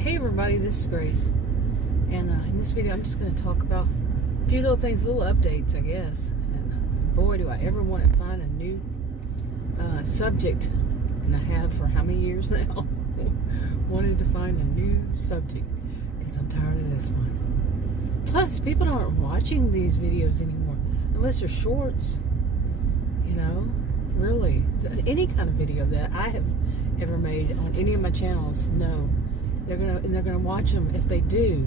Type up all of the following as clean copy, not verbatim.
Hey everybody, this is Grace, and in this video I'm just going to talk about a few little things, little updates I guess, and boy do I ever want to find a new subject, and I have for how many years now. Wanted to find a new subject because I'm tired of this one. Plus people aren't watching these videos anymore unless they're shorts, you know, really. Any kind of video that I have ever made on any of my channels, no. They're gonna watch them. If they do,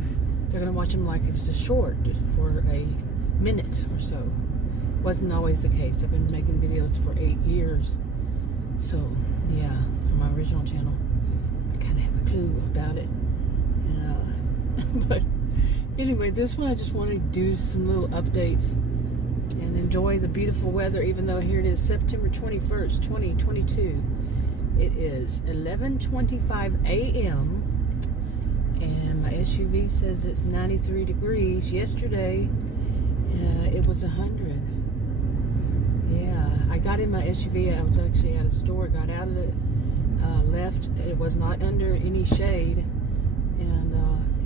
they're gonna watch them like it's a short for a minute or so. Wasn't always the case. I've been making videos for 8 years, so yeah, on my original channel, I kind of have a clue about it. And, but anyway, this one I just wanted to do some little updates and enjoy the beautiful weather. Even though here it is, September 21st, 2022. It is 11:25 a.m. and my SUV says it's 93 degrees. Yesterday, it was 100. Yeah, I got in my SUV. I was actually at a store, got out of it, left. It was not under any shade, and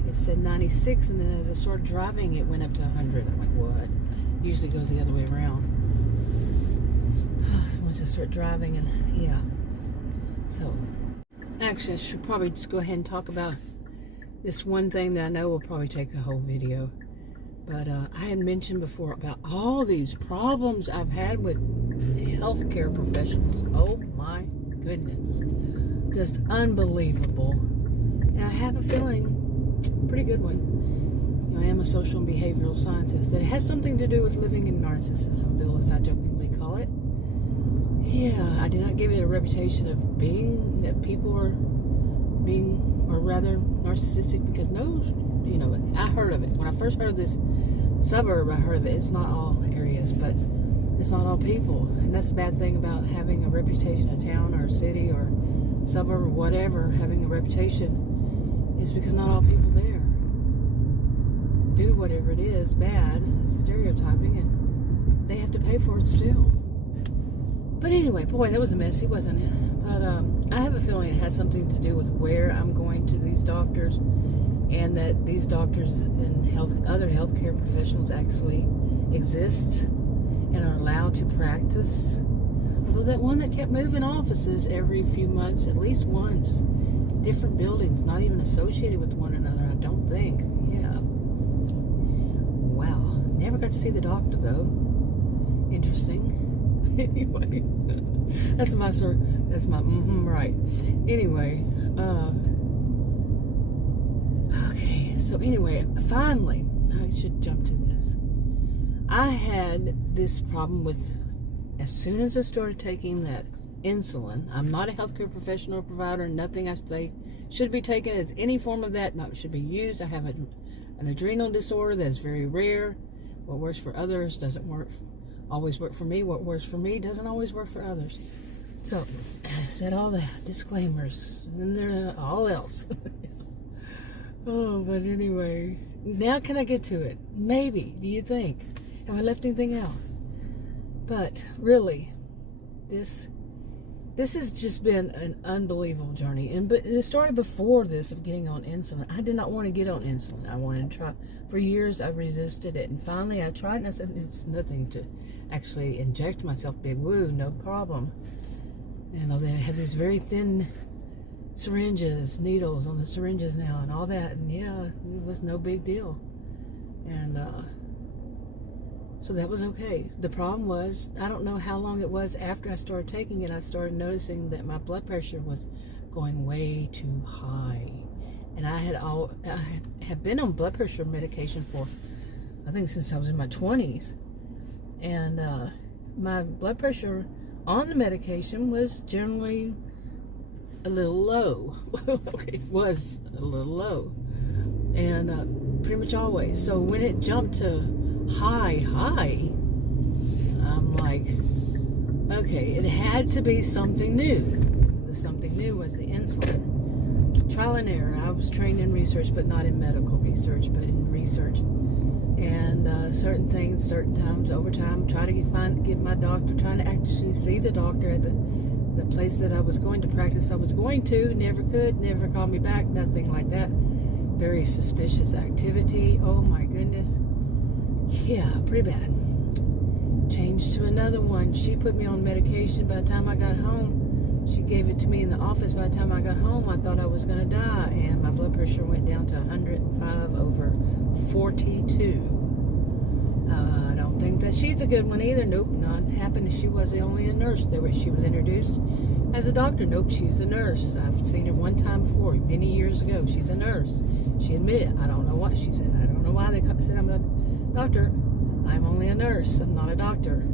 it said 96. And then as I started driving, it went up to 100. I'm like, what? Usually goes the other way around. Once I start driving, and yeah. So, actually, I should probably just go ahead and talk about this one thing that I know will probably take a whole video. But I had mentioned before about all these problems I've had with healthcare professionals. Oh my goodness. Just unbelievable. And I have a feeling, pretty good one. You know, I am a social and behavioral scientist. That it has something to do with living in Narcissismville, as I jokingly call it. Yeah, I did not give it a reputation of being, that people are being, or rather narcissistic, because no, you know, I heard of it. When I first heard of this suburb, I heard of it. It's not all areas, but it's not all people. And that's the bad thing about having a reputation, a town or a city or suburb or whatever, having a reputation, is because not all people there do whatever it is bad, stereotyping, and they have to pay for it still. But anyway, boy, that was a messy, wasn't it? But I have a feeling it has something to do with where I'm going to these doctors, and that these doctors and other healthcare professionals actually exist and are allowed to practice. Although that one that kept moving offices every few months, at least once, different buildings, not even associated with one another, I don't think. Yeah. Wow. Never got to see the doctor, though. Interesting. Anyway, that's my right. Anyway, okay, so anyway, finally, I should jump to this. I had this problem with, as soon as I started taking that insulin, I'm not a healthcare professional or provider, nothing I say should be taken as any form of that, not should be used. I have an adrenal disorder that is very rare. What works for others doesn't always work for me. What works for me doesn't always work for others. So, I said all that, disclaimers, and then there all else. Oh, but anyway, now can I get to it? Maybe, do you think? Have I left anything out? But really, this has just been an unbelievable journey. But it started before this, of getting on insulin. I did not want to get on insulin. I wanted to try. For years, I resisted it. And finally, I tried, and I said, it's nothing to actually inject myself. Big woo, no problem. You know, they have these very thin syringes, needles on the syringes now, and all that. And yeah, it was no big deal. And so that was okay. The problem was, I don't know how long it was after I started taking it, I started noticing that my blood pressure was going way too high. And I have been on blood pressure medication for, I think, since I was in my 20s. And my blood pressure on the medication was generally a little low. Okay, was a little low. And pretty much always. So when it jumped to high, I'm like, okay, it had to be something new. The something new was the insulin. Trial and error. I was trained in research, but not in medical research, but in research. And certain things, certain times, over time, try to get my doctor, trying to actually see the doctor at the The place that I was going to practice, I was going to, never could, never called me back, nothing like that. Very suspicious activity. Oh my goodness. Yeah, pretty bad. Changed to another one. She put me on medication. By the time I got home, she gave it to me in the office. By the time I got home, I thought I was going to die, and my blood pressure went down to 105/42. I don't think that she's a good one either. Nope, not happened. She was only a nurse. She was introduced as a doctor. Nope, she's the nurse. I've seen her one time before, many years ago. She's a nurse. She admitted. I don't know what she said. I don't know why they said I'm a doctor. I'm only a nurse. I'm not a doctor.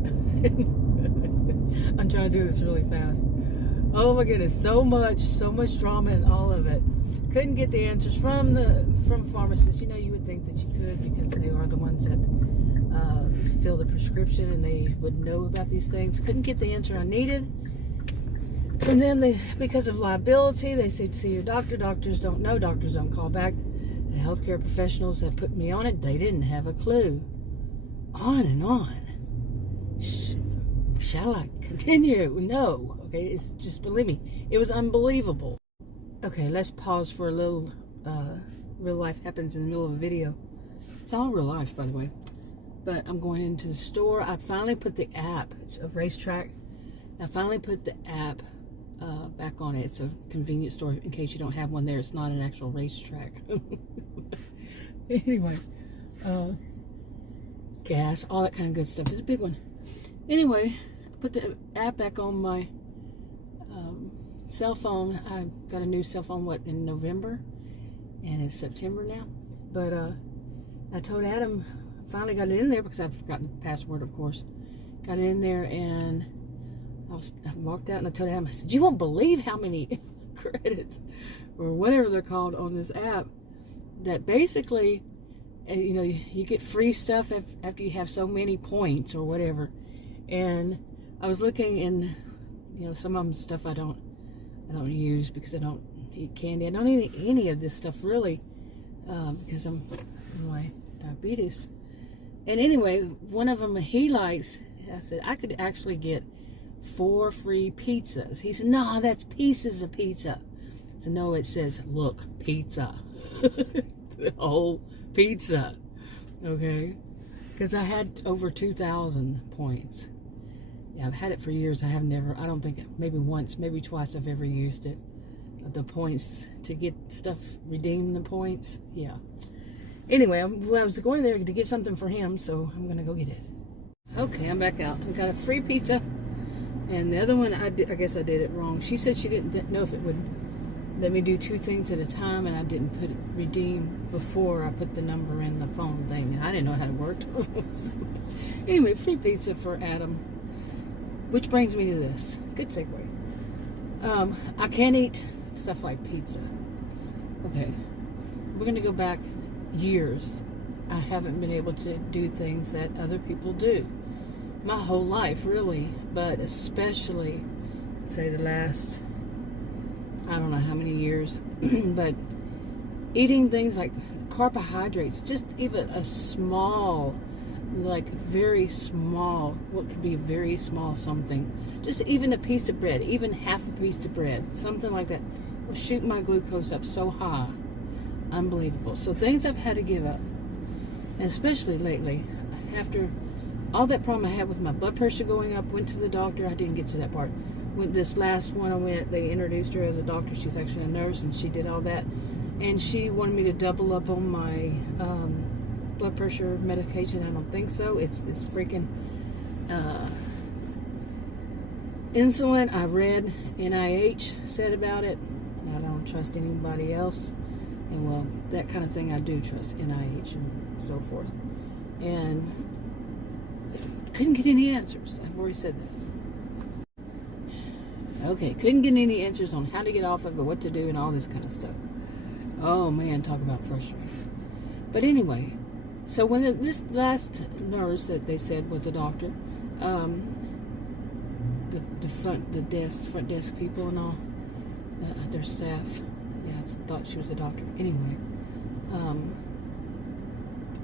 I'm trying to do this really fast. Oh my goodness, so much drama in all of it. Couldn't get the answers from pharmacists. You know, you would think that you could, because they are the ones that fill the prescription and they would know about these things. Couldn't get the answer I needed from them. Because of liability, they said, see your doctor. Doctors don't know. Doctors don't call back. The healthcare professionals that put me on it, they didn't have a clue. On and on. Shall I continue? No. Okay, it's just, believe me, it was unbelievable. Okay, let's pause for a little. Real life happens in the middle of a video. It's all real life, by the way. But I'm going into the store. I finally put the app. It's a racetrack. I finally put the app back on it. It's a convenience store. In case you don't have one there, it's not an actual racetrack. Anyway, gas, all that kind of good stuff. It's a big one. Anyway, I put the app back on my cell phone. I got a new cell phone, in November? And it's September now. But I told Adam, finally got it in there because I've forgotten the password, of course. Got it in there, and I walked out and I told Adam, I said, you won't believe how many credits or whatever they're called on this app that basically, you know, you get free stuff after you have so many points or whatever. And I was looking, and you know, some of them stuff I don't use because I don't eat candy. I don't eat any of this stuff really because I'm my diabetes. And anyway, one of them he likes. I said I could actually get 4 free pizzas. He said, no, that's pieces of pizza. I said, no, it says, look, pizza. The whole pizza. Okay? Because I had over 2,000 points. Yeah, I've had it for years. I don't think, maybe once, maybe twice I've ever used it. The points to get stuff, redeem the points. Yeah. Anyway, I was going there to get something for him, so I'm going to go get it. Okay, I'm back out. I got a free pizza. And the other one, I guess I did it wrong. She said she didn't know if it would let me do 2 things at a time, and I didn't put redeem before I put the number in the phone thing. I didn't know how it worked. Anyway, free pizza for Adam. Which brings me to this. Good segue. I can't eat stuff like pizza. Okay. We're going to go back years. I haven't been able to do things that other people do. My whole life, really. But especially, say, the last, I don't know how many years. But eating things like carbohydrates, just even a small, like very small, what could be a very small something, just even a piece of bread, even half a piece of bread, something like that, will shoot my glucose up so high. Unbelievable. So things I've had to give up, and especially lately, after all that problem I had with my blood pressure going up, went to the doctor. I didn't get to that part. With this last one I went, they introduced her as a doctor. She's actually a nurse, and she did all that. And she wanted me to double up on my blood pressure medication. I don't think so. It's this freaking insulin. I read NIH said about it. I don't trust anybody else. And well, that kind of thing I do trust, NIH and so forth. And couldn't get any answers. I've already said that. Okay, couldn't get any answers on how to get off of it, what to do, and all this kind of stuff. Oh man, talk about frustrating. But anyway, so when this last nurse that they said was a doctor, the front desk people and all, their staff, yeah, I thought she was a doctor. Anyway,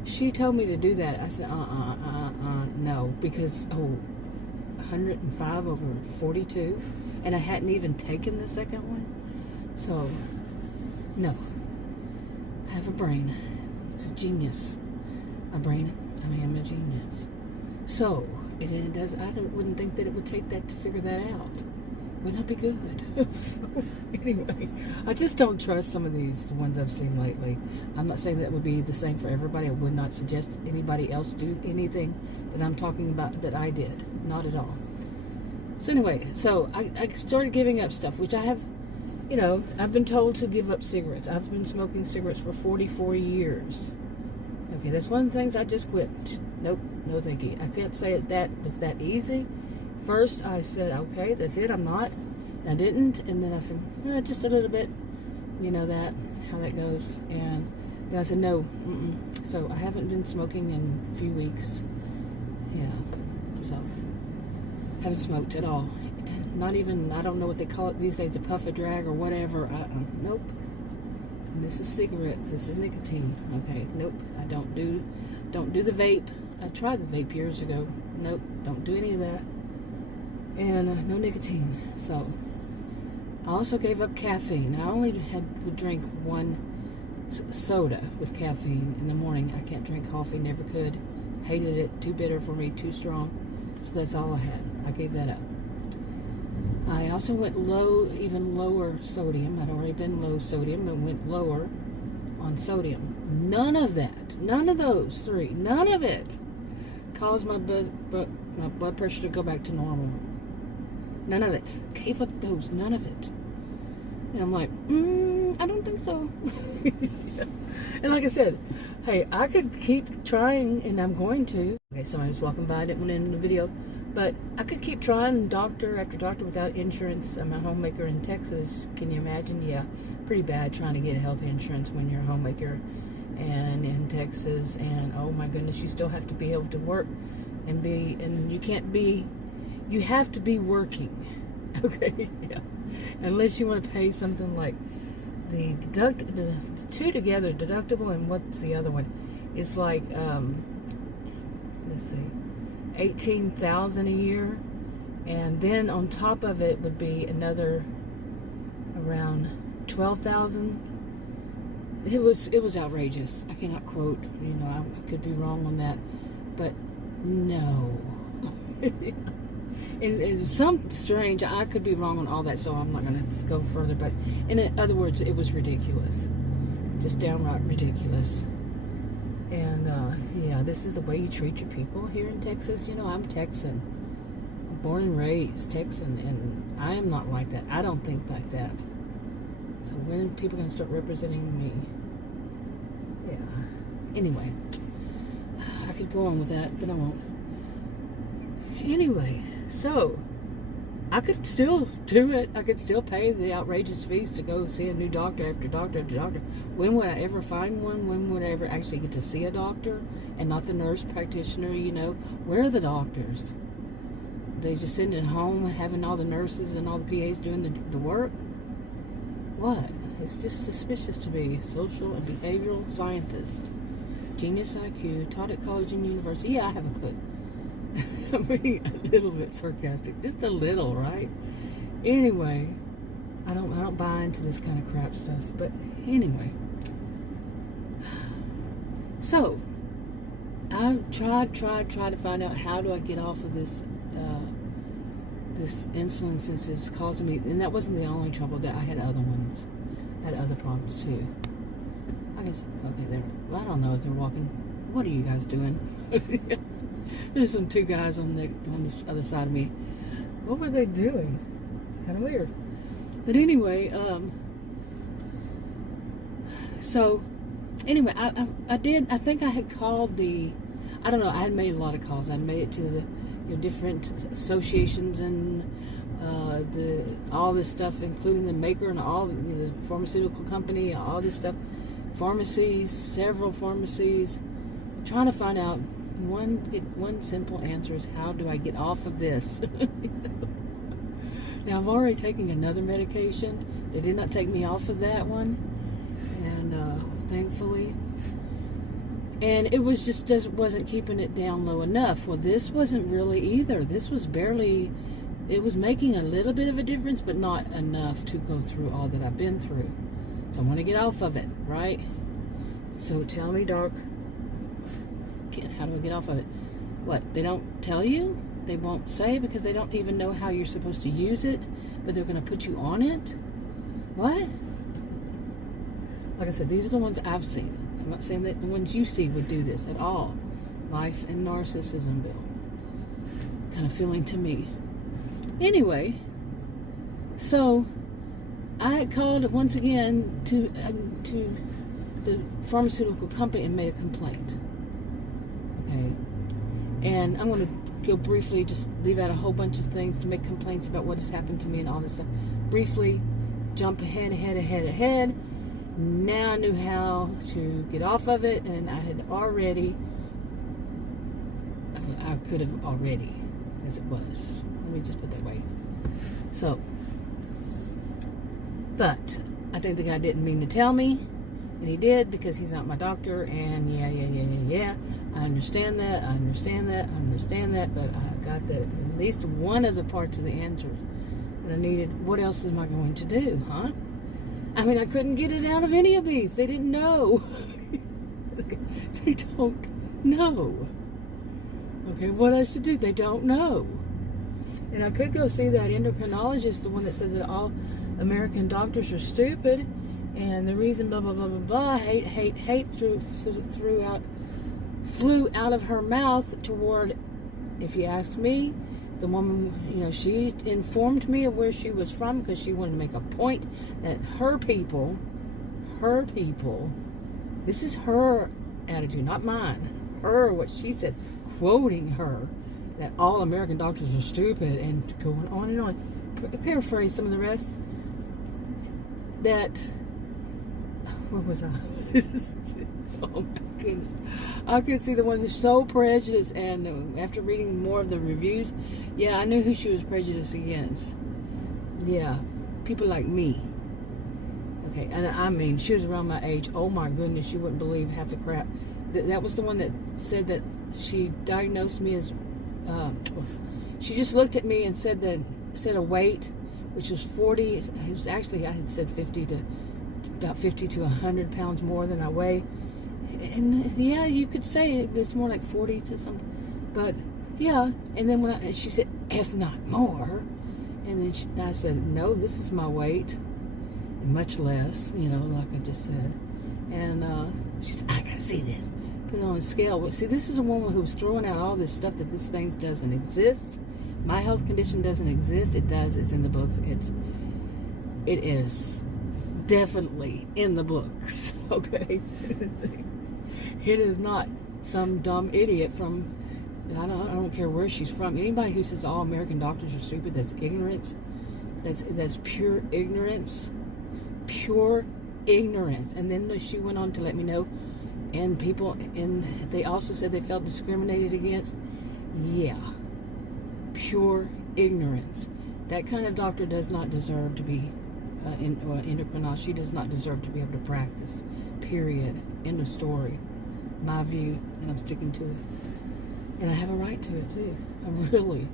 she told me to do that. I said, no, because 105/42. and I hadn't even taken the second one. So, no. I have a brain. It's a genius. A brain, I am a genius. So, it does. I wouldn't think that it would take that to figure that out. Wouldn't that be good? So, anyway, I just don't trust some of these, the ones I've seen lately. I'm not saying that would be the same for everybody. I would not suggest anybody else do anything that I'm talking about that I did. Not at all. So anyway, so I started giving up stuff, which I have, I've been told to give up cigarettes. I've been smoking cigarettes for 44 years. Okay, that's one of the things I just quit. Nope, no thank you. I can't say that was that easy. First, I said, okay, that's it, I'm not. I didn't, and then I said, just a little bit, how that goes. And then I said, no, So I haven't been smoking in a few weeks. So haven't smoked at all. Not even, I don't know what they call it these days, a puff a drag or whatever. Nope. And this is cigarette, this is nicotine. Okay, nope, I don't do the vape. I tried the vape years ago. Nope, don't do any of that. And no nicotine. So I also gave up caffeine. I only would drink one soda with caffeine in the morning. I can't drink coffee, never could. Hated it, too bitter for me, too strong. So that's all I had. I gave that up. I also went low, even lower sodium. I'd already been low sodium, but went lower on sodium. None of that, none of those three, none of it caused my blood pressure to go back to normal. None of it. Gave up those, none of it. And I'm like, I don't think so. And like I said, hey, I could keep trying, and I'm going to. Okay, somebody was walking by, I didn't want to end the video. But I could keep trying doctor after doctor without insurance. I'm a homemaker in Texas. Can you imagine? Yeah, pretty bad trying to get health insurance when you're a homemaker and in Texas. And oh my goodness, you still have to be able to work and you have to be working. Okay, yeah. Unless you want to pay something like the two together, deductible, and what's the other one? It's like, let's see. $18,000 a year, and then on top of it would be another around $12,000. It was outrageous. I cannot quote. I could be wrong on that, but no. It was something strange. I could be wrong on all that, so I'm not going to go further. But in other words, it was ridiculous, just downright ridiculous. And yeah, this is the way you treat your people here in Texas. I'm Texan. I'm born and raised Texan, and I am not like that. I don't think like that. So when are people going to start representing me? Yeah. Anyway, I could go on with that, but I won't. Anyway, so I could still do it. I could still pay the outrageous fees to go see a new doctor after doctor after doctor. When would I ever find one? When would I ever actually get to see a doctor and not the nurse practitioner? Where are the doctors? They just sitting at home having all the nurses and all the PAs doing the work? What? It's just suspicious to be social and behavioral scientist. Genius IQ, taught at college and university. Yeah, I have a clue. I'm being a little bit sarcastic, just a little, right? Anyway, I don't buy into this kind of crap stuff. But anyway, so I tried to find out how do I get off of this insulin, since it's causing me. And that wasn't the only trouble. That I had other ones, I had other problems too. I guess okay. I don't know if they're walking. What are you guys doing? There's two guys on this other side of me. What were they doing? It's kind of weird. But anyway, so anyway, I think I had called I don't know, I had made a lot of calls. I made it to the different associations and all this stuff, including the maker and all the pharmaceutical company, all this stuff, pharmacies, several pharmacies, trying to find out. One simple answer is, how do I get off of this? Now, I've already taken another medication. They did not take me off of that one, and thankfully. And it was just wasn't keeping it down low enough. Well, this wasn't really either. This was barely it was making a little bit of a difference, but not enough to go through all that I've been through. So I want to get off of it, right? So tell me, Doc, how do I get off of it? What, they don't tell you? They won't say because they don't even know how you're supposed to use it, but they're going to put you on it? What? Like I said, these are the ones I've seen. I'm not saying that the ones you see would do this at all. Life and narcissism bill. Kind of feeling to me. Anyway, so I had called once again to the pharmaceutical company and made a complaint. Okay, and I'm going to go briefly, just leave out a whole bunch of things to make complaints about what has happened to me and all this stuff. Briefly, jump ahead. Now I knew how to get off of it, and I could have already, as it was. Let me just put that way. So, but I think the guy didn't mean to tell me, and he did because he's not my doctor, and yeah. I understand that, but I got that at least one of the parts of the answer that I needed. What else am I going to do, huh? I mean, I couldn't get it out of any of these. They didn't know. They don't know. Okay, what I should do? They don't know. And I could go see that endocrinologist, the one that said that all American doctors are stupid, and the reason blah blah blah blah blah, hate flew out of her mouth toward, if you ask me, the woman, she informed me of where she was from because she wanted to make a point that her people, this is her attitude, not mine. Her, what she said, quoting her, that all American doctors are stupid, and going on and on. Paraphrase some of the rest. That, where was I? Oh my goodness. I could see the one who's so prejudiced, and after reading more of the reviews, yeah, I knew who she was prejudiced against. Yeah, people like me. Okay, and I mean, she was around my age. Oh my goodness, you wouldn't believe half the crap. That was the one that said that she diagnosed me as, she just looked at me and said a weight, which was 40, it was actually, I had said 50 to, about 50 to 100 pounds more than I weigh. And yeah, you could say it's more like 40 to something, but yeah. And then she said, if not more, and then I said, no, this is my weight, and much less, like I just said. And she said, I gotta see this. Put it on a scale. But see, this is a woman who was throwing out all this stuff that this thing doesn't exist. My health condition doesn't exist. It does. It's in the books. It is definitely in the books. Okay. It is not some dumb idiot from, I don't care where she's from. Anybody who says all American doctors are stupid, that's ignorance. That's pure ignorance. Pure ignorance. And then she went on to let me know, and they also said they felt discriminated against. Yeah. Pure ignorance. That kind of doctor does not deserve to be endocrinologist. She does not deserve to be able to practice. Period. End of story. My view, and I'm sticking to it. And I have a right to it too. I really.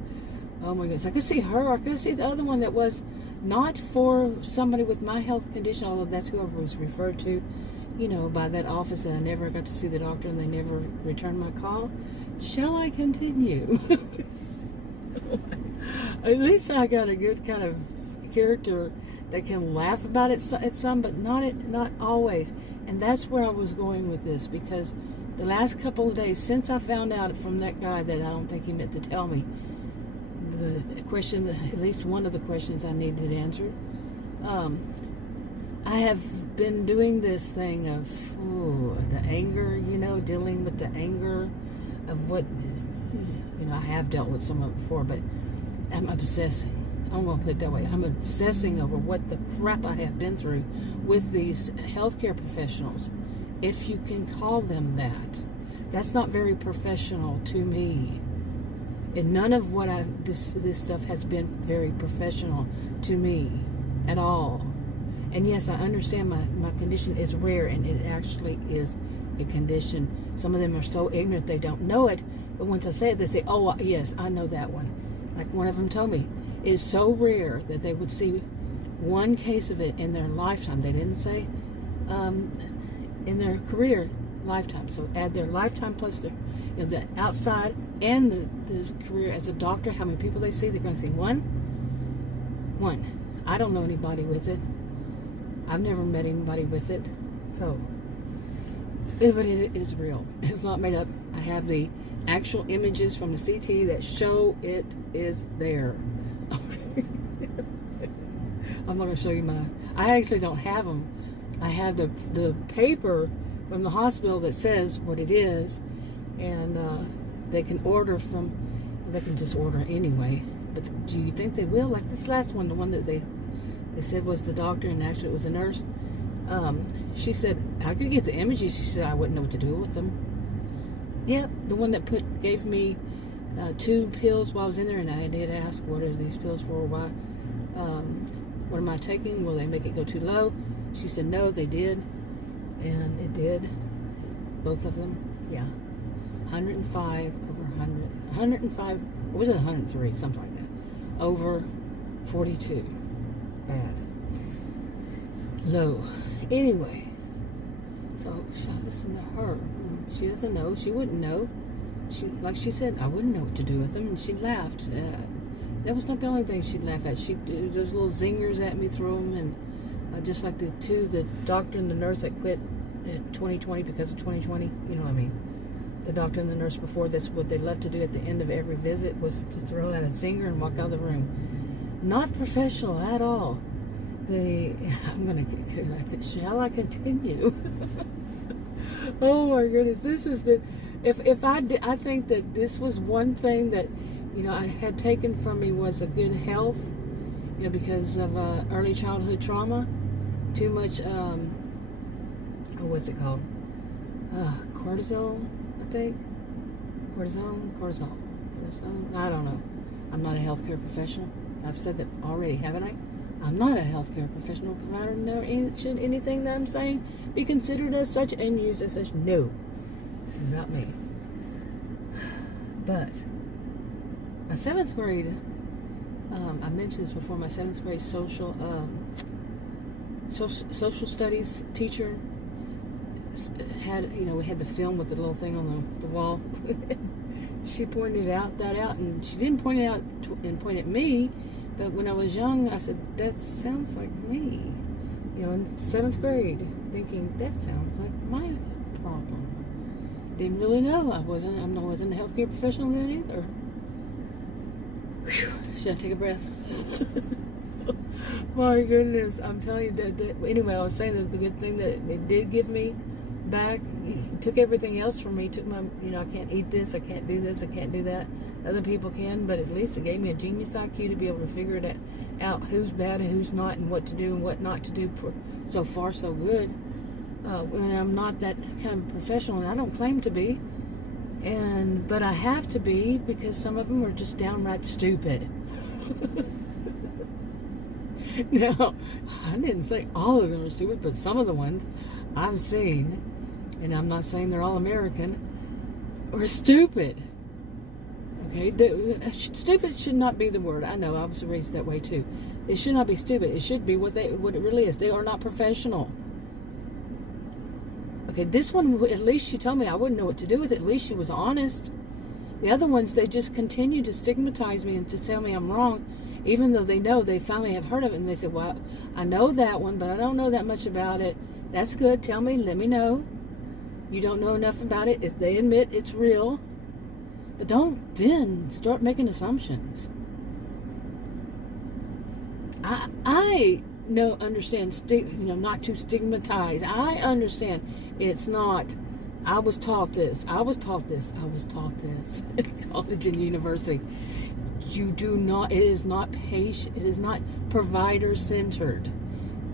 Oh my goodness. I could see her. I could see the other one that was not for somebody with my health condition, although that's who I was referred to, by that office, and I never got to see the doctor, and they never returned my call. Shall I continue? At least I got a good kind of character that can laugh about it at some, but not always. And that's where I was going with this, because the last couple of days since I found out from that guy that I don't think he meant to tell me, the question, at least one of the questions I needed answered, I have been doing this thing of the anger, dealing with the anger of what, I have dealt with some of it before, but I'm obsessing. I'm going to put it that way. I'm obsessing over what the crap I have been through with these healthcare professionals, if you can call them that. That's not very professional to me. And none of what this stuff has been very professional to me at all. And yes, I understand my condition is rare, and it actually is a condition. Some of them are so ignorant they don't know it, but once I say it, they say, oh, yes, I know that one. Like one of them told me, is so rare that they would see one case of it in their lifetime. They didn't say in their career lifetime. So add their lifetime plus their, the outside and the career as a doctor. How many people they see? They're going to see one. I don't know anybody with it. I've never met anybody with it. So, but it is real. It's not made up. I have the actual images from the CT that show it is there. I'm not going to show you I actually don't have them. I have the paper from the hospital that says what it is, and they can just order anyway. But do you think they will? Like this last one, the one that they said was the doctor, and actually it was a nurse. She said, I could get the images. She said, I wouldn't know what to do with them. Yep, the one that gave me 2 pills while I was in there, and I did ask, what are these pills for? Why? What am I taking? Will they make it go too low? She said, no, they did. And it did. Both of them. Yeah. 105 over 100. 105, or was it 103? Something like that. Over 42. Bad. Low. Anyway. So, should I listen to her? She doesn't know. She wouldn't know. Like she said, I wouldn't know what to do with them. And she laughed. That was not the only thing she'd laugh at. She'd do those little zingers at me, throw them, and just like the doctor and the nurse that quit in 2020 because of 2020. You know what I mean? The doctor and the nurse before, that's what they loved to do at the end of every visit, was to throw out a zinger and walk out of the room. Not professional at all. Shall I continue? Oh my goodness, this has been. I think that this was one thing that, I had taken from me was a good health, because of early childhood trauma. Too much, what's it called? Cortisol, I think. Cortisol. I don't know. I'm not a healthcare professional. I've said that already, haven't I? I'm not a healthcare professional provider, nor should anything that I'm saying be considered as such and used as such. No. This is not me. But my 7th grade, I mentioned this before, my 7th grade social studies teacher had, we had the film with the little thing on the wall. She pointed that out, and she didn't point it out and point at me, but when I was young, I said, that sounds like me. In 7th grade, thinking, that sounds like my problem. Didn't really know. I wasn't a healthcare professional then either. Whew. Should I take a breath? My goodness, I'm telling you that. Anyway, I was saying that the good thing that they did give me back, took everything else from me. Took my, I can't eat this, I can't do this, I can't do that. Other people can, but at least it gave me a genius IQ to be able to figure it out who's bad and who's not, and what to do and what not to do. So far, so good. When I'm not that kind of professional, and I don't claim to be, but I have to be, because some of them are just downright stupid. Now, I didn't say all of them are stupid, but some of the ones I've seen, and I'm not saying they're all American, are stupid. Okay, stupid should not be the word. I know, I was raised that way too. It should not be stupid. It should be what it really is. They are not professional. Okay, this one, at least she told me I wouldn't know what to do with it. At least she was honest. The other ones, they just continue to stigmatize me and to tell me I'm wrong, even though they finally have heard of it, and they said, well, I know that one, but I don't know that much about it. That's good. Tell me, let me know. You don't know enough about it. If they admit it's real, but don't then start making assumptions. I understand, not to stigmatize. I understand it's not. I was taught this at college and university. It is not patient. It is not provider centered.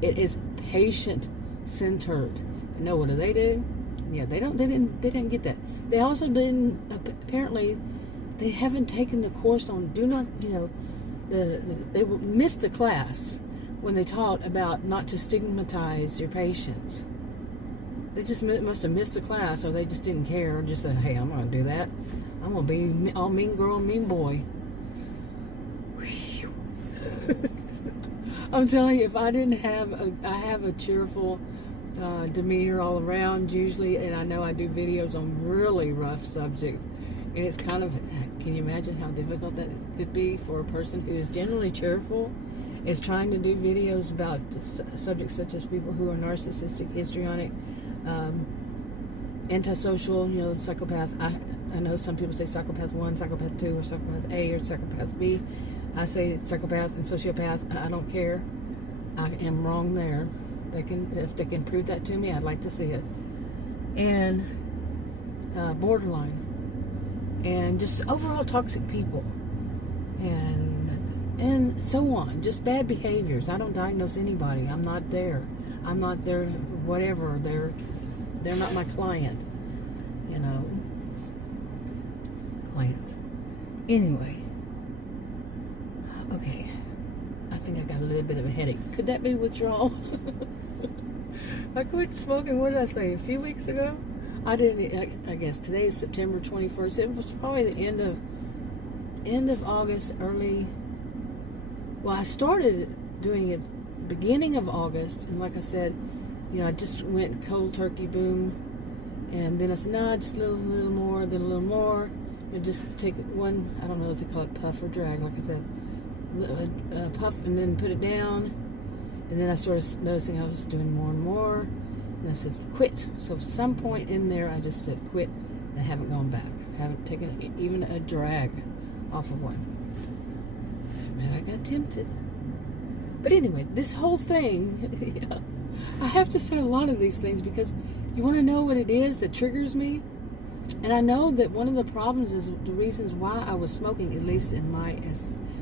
It is patient centered. And what do? Yeah, they didn't get that. They also didn't, apparently, they haven't taken the course on they missed the class when they taught about not to stigmatize your patients. They just must have missed the class, or they just didn't care, or just said, hey, I'm going to do that. I'm going to be all mean girl, mean boy. Whew. I'm telling you, if I didn't have I have a cheerful demeanor all around usually, and I know I do videos on really rough subjects, and it's kind of, can you imagine how difficult that could be for a person who is generally cheerful, is trying to do videos about subjects such as people who are narcissistic, histrionic, antisocial, psychopath. I know some people say psychopath 1, psychopath 2, or psychopath A, or psychopath B. I say psychopath and sociopath. I don't care. I am wrong there. If they can prove that to me, I'd like to see it. And borderline, and just overall toxic people, and so on. Just bad behaviors. I don't diagnose anybody. I'm not there. Whatever. They're not my client. Clients. Anyway. Okay. I think I got a little bit of a headache. Could that be withdrawal? I quit smoking, what did I say, a few weeks ago? I guess today is September 21st. It was probably the end of August, I started doing it beginning of August, and like I said, I just went cold turkey, boom, and then I said, no, just a little more, then a little more, just take one, I don't know if they call it puff or drag, like I said, puff, and then put it down, and then I started noticing I was doing more and more, and I said, quit. So at some point in there, I just said, quit, and I haven't gone back. I haven't taken even a drag off of one. Man, I got tempted. But anyway, this whole thing, I have to say a lot of these things because you want to know what it is that triggers me? And I know that one of the problems is the reasons why I was smoking, at least in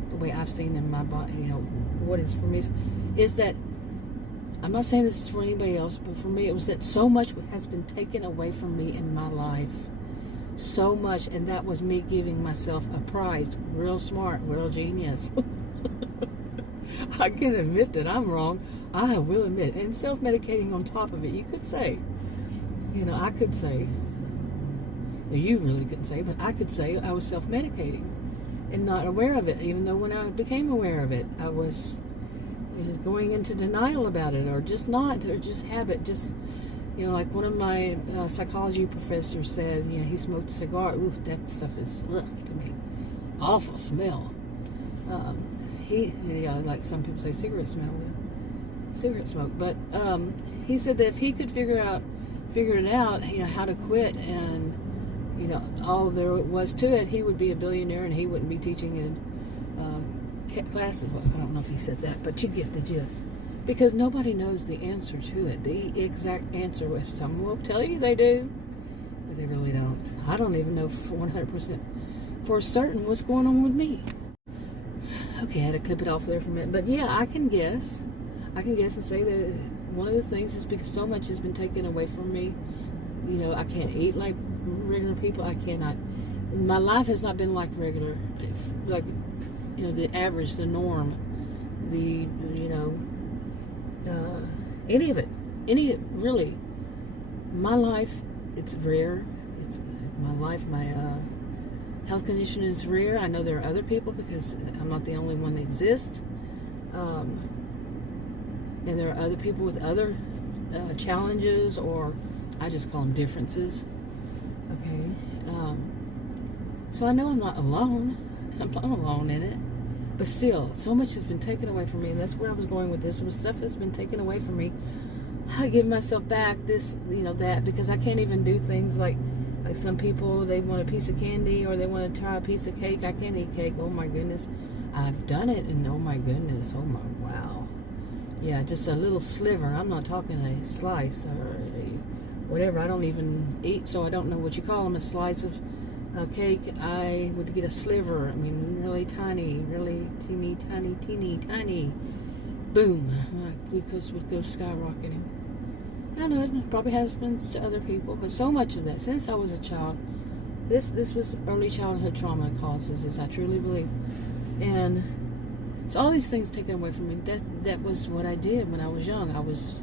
the way I've seen in my body, what is for me, is that, I'm not saying this is for anybody else, but for me it was that so much has been taken away from me in my life. So much, and that was me giving myself a prize. Real smart, real genius. I can admit that I'm wrong. I will admit. And self-medicating on top of it, you could say. I could say. You really couldn't say, but I could say I was self-medicating and not aware of it, even though when I became aware of it, I was going into denial about it, or just habit, like one of my psychology professors said, he smoked a cigar. Ooh, that stuff is to me, awful smell. Like some people say cigarette smell, cigarette smoke. But he said that if he could figure it out, how to quit, and all there was to it, he would be a billionaire, and he wouldn't be teaching in classes. I don't know if he said that, but you get the gist. Because nobody knows the answer to it, the exact answer. If someone will tell you they do, but they really don't. I don't even know 100% for certain what's going on with me. Okay, I had to clip it off there for a minute. But yeah, I can guess and say that one of the things is because so much has been taken away from me. I can't eat like regular people. I cannot. My life has not been like regular, like the average, the norm, any of it, really. My life, it's rare. It's my life. My health condition is rare. I know there are other people because I'm not the only one that exists. And there are other people with other challenges, or I just call them differences. Okay. So I know I'm not alone. I'm not alone in it. But still, so much has been taken away from me, and that's where I was going with this. Was stuff that's been taken away from me. I give myself back this, that, because I can't even do things like some people, they want a piece of candy or they want to try a piece of cake. I can't eat cake. Oh my goodness. I've done it, and oh my goodness. Oh my, wow. Yeah, just a little sliver. I'm not talking a slice or whatever. I don't even eat, so I don't know what you call them. A slice of cake, I would get a sliver. I mean, really tiny, really teeny, tiny. Boom. My glucose would go skyrocketing. I know it probably happens to other people, but so much of that, since I was a child, this was early childhood trauma that causes this, I truly believe. And so all these things taken away from me, that was what I did when I was young. I was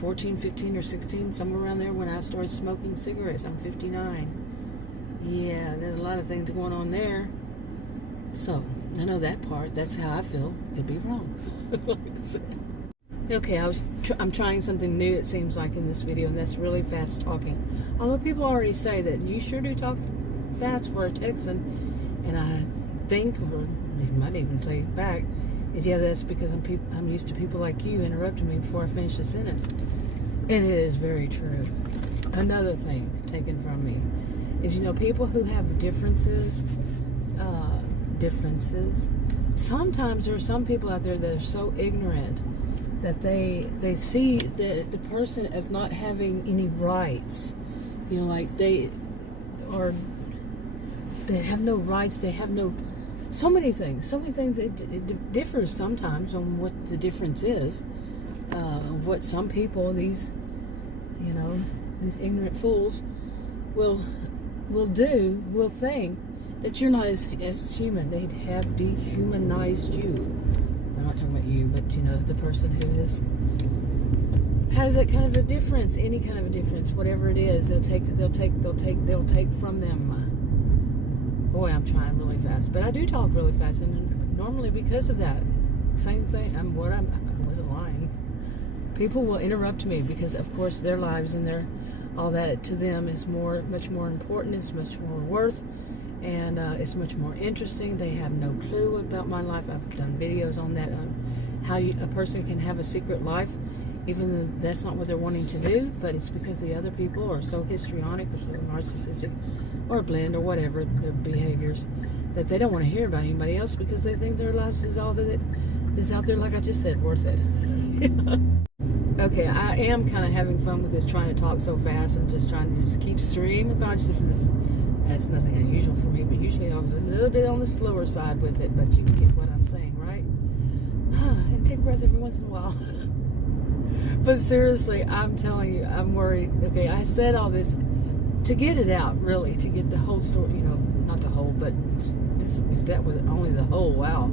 14, 15, or 16, somewhere around there when I started smoking cigarettes. I'm 59. Yeah, there's a lot of things going on there. So, I know that part. That's how I feel. Could be wrong. Okay, I'm trying something new, it seems like, in this video, and that's really fast talking. Although people already say that you sure do talk fast for a Texan, and I think, or they might even say it back, is yeah, that's because I'm used to people like you interrupting me before I finish the sentence. And it is very true. Another thing taken from me is, people who have differences, sometimes there are some people out there that are so ignorant that they see the person as not having any rights. Like they have no rights, they have no, so many things, it differs sometimes on what the difference is, of what some people, these ignorant fools will think that you're not as human. They have dehumanized you. I'm not talking about you, but the person who has that kind of a difference, any kind of a difference, whatever it is, they'll take from them. Boy, I'm trying really fast, but I do talk really fast, and normally because of that, same thing. I wasn't lying. People will interrupt me because, of course, their lives and their all that to them is much more important. It's much more worth. And it's much more interesting. They have no clue about my life. I've done videos on that, how a person can have a secret life, even though that's not what they're wanting to do, but it's because the other people are so histrionic or so narcissistic or blend or whatever their behaviors, that they don't want to hear about anybody else because they think their lives is all that is out there, like I just said, worth it. Okay, I am kind of having fun with this, trying to talk so fast and just trying to keep stream of consciousness. That's nothing unusual for me, but usually I was a little bit on the slower side with it, but you get what I'm saying, right? And take a breath every once in a while. But seriously, I'm telling you, I'm worried. Okay, I said all this to get it out, really, to get the whole story, not the whole, but if that was only the whole, wow,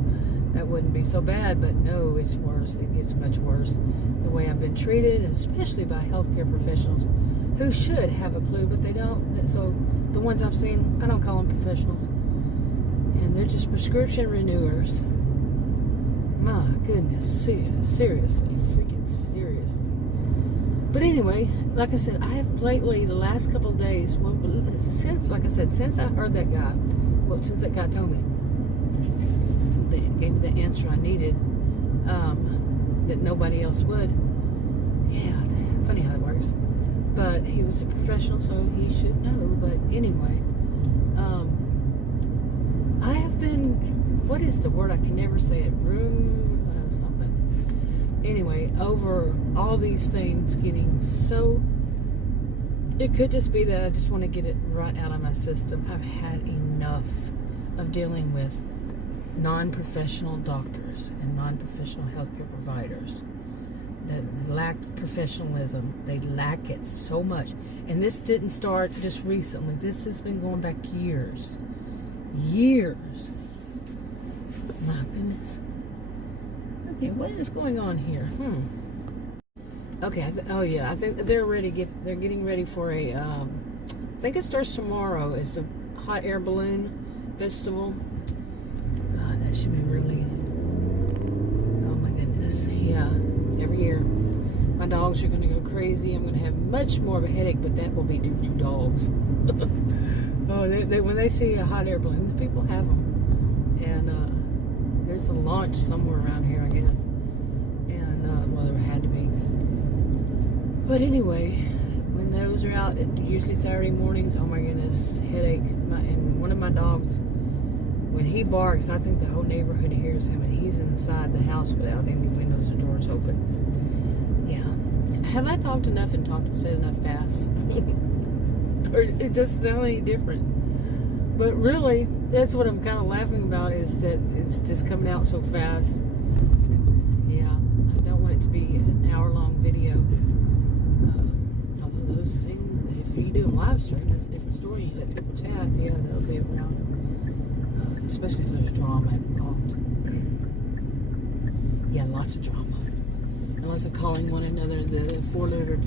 that wouldn't be so bad. But no, it's worse. It gets much worse. The way I've been treated, especially by healthcare professionals who should have a clue, but they don't. So the ones I've seen, I don't call them professionals, and they're just prescription renewers. My goodness, seriously, freaking seriously. But anyway, like I said, I have lately, the last couple of days, since I heard that guy, since that guy told me, that gave me the answer I needed, that nobody else would. Yeah, funny how it works. But he was a professional, so he should know. But anyway, I have been, what is the word? I can never say it. Something. Anyway, over all these things getting so, it could just be that I just want to get it right out of my system. I've had enough of dealing with non-professional doctors and non-professional healthcare providers that lack professionalism. They lack it so much. And this didn't start just recently. This has been going back years. My goodness. Okay, what is going on here? Okay, I think they're they're getting ready for a, I think it starts tomorrow, is the hot air balloon festival. That should be really, oh my goodness, yeah. Every year my dogs are going to go crazy. I'm going to have much more of a headache, but that will be due to dogs. When they see a hot air balloon, the people have them, and there's a launch somewhere around here, I guess, and well, there had to be. But anyway, when those are out, usually Saturday mornings, oh my goodness, headache. And one of my dogs, when he barks, I think the whole neighborhood hears him, and he's inside the house without any windows or doors open. Yeah. Have I talked enough and said enough fast? Or it doesn't sound any different. But really, that's what I'm kind of laughing about, is that it's just coming out so fast. Yeah, I don't want it to be an hour-long video. Although those things, if you do a live stream, that's a different story. You let people chat, yeah, they'll be around. Especially if there's drama involved. Yeah, lots of drama. And lots of calling one another the four-lettered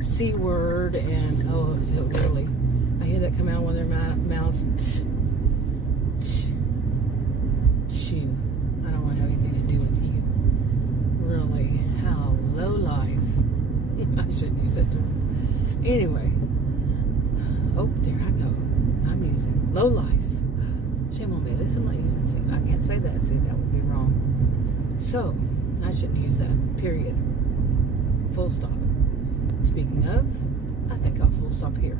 C word, and really, I hear that come out of their mouth. Shoo. I don't want to have anything to do with you. shouldn't use that term. Anyway. Oh, there I go. I'm using low life. Shame on me. At least I'm not using see. I can't say that. See, that would be wrong. So, I shouldn't use that. Period. Full stop. Speaking of, I think I'll full stop here.